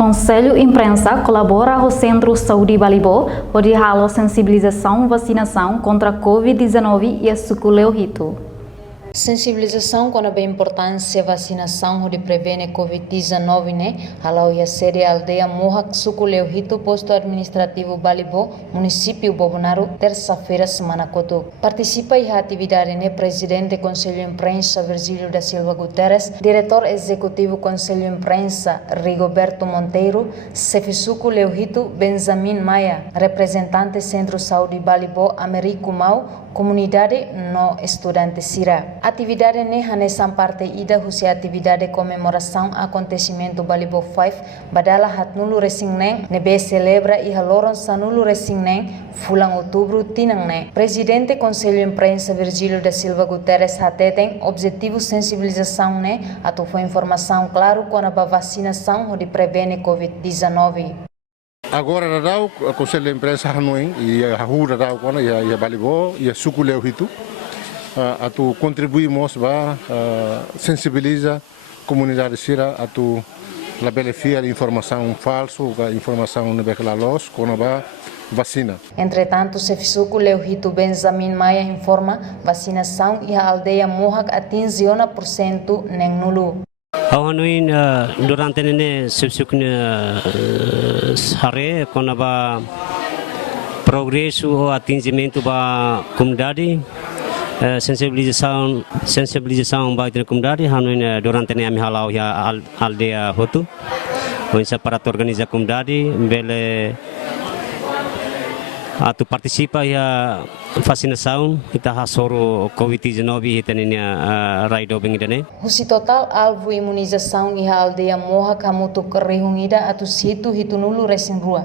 Conselho Imprensa colabora com o Centro Saúde Balibo para a sensibilização e vacinação contra a Covid-19 e a suculeu-rito. Sensibilização com a importância da vacinação de prevenir Covid-19, né? Halau e a sede aldeia Mohak Suculeu-rito, posto administrativo Balibo, município Bobonaro, terça-feira, semana coto. Participa em atividade, né? Presidente do Conselho Imprensa, Virgílio da Silva Guterres, diretor executivo do Conselho Imprensa, Rigoberto Monteiro, chefe Suculeu-rito, Benjamin Maia, representante Centro Saúde Balibo, Américo Mau, comunidade no estudante Sira. Atividade nessa parte ida husi atividade comemoração acontecimento Balibo 5 badala hatnulu resingneng nebe celebra e haloron sanulu resingneng fulang outubro tinangne. Presidente Conselho Imprensa Virgílio da Silva Guterres hateten objetivo sensibilização né atu foi informação claro com a vacinação de prevenir Covid-19. Agora radau o Conselho de Imprensa Hanoi e a rua radau quando ia Balibo e a Suculeu-rito atu contribuímos para sensibilizar a comunidade sira atu la benefia de informação falsa, a informação nebekla los com a vacina. Entretanto, chefe Suculeu-rito Benjamin Maia informa vacinação e a aldeia Mohak atinge 1% nem nulo. Hanoi durante nene subsequent hari kona ba progresso ou atingimento ba comunidade sensibilização bagi comunidade Hanoi durante nene ami halau ya aldeia hotu onde para organizar comunidade bele atu participa ya vacinação kita hasoro Covid-19 kita nenya raido bengidane. Husi total alvo imunização e a aldeia Mohak hamutu kerihungida atu situ hitunulu resin rua.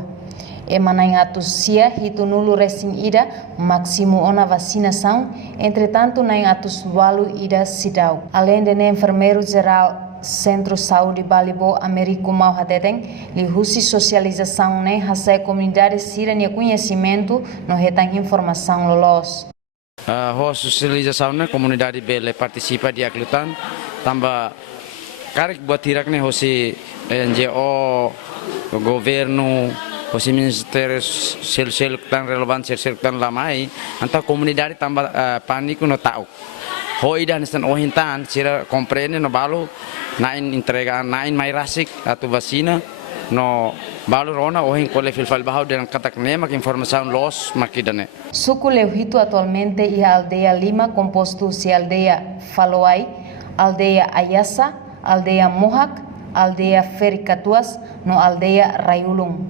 Emanai atu sia hitunulu resin ida maksimu ona vacinação, entretanto nai atu walu ida sidau. Além de enfermeiro geral Centro Saúde Balibo Américo Mau Hadeteng, li husi socialização né hasa comunidade sira nia conhecimento no retang informação lolos. Socialização né comunidade bele participa di aklutan tambah karik buat tirak né hosi NGO governo hosi ministério sel tan relevan sel tan lamai anta comunidade tambah paniku no tau. Hoi dan stan ohintan sira komprene no balu nain entrega nain mai rasik atau vacina no balu rona ohin kole filfal bahau dan katak nemak informação los makidane. Suculeu-rito atualmente e a aldeia Lima composto se aldeia Faloai, aldeia Ayasa, aldeia Mohak, aldeia Fericatuas, no aldeia Raiulung.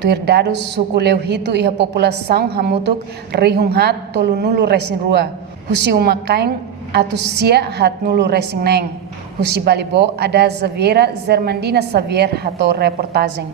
Tuirdados Suculeu-rito e a população hamutuk rihunghat tolunulu resin rua. Husi umakain atusia hat nulu resingneng. Husi Balibo ada Xaviera Zermandina Xavier hato reportagem.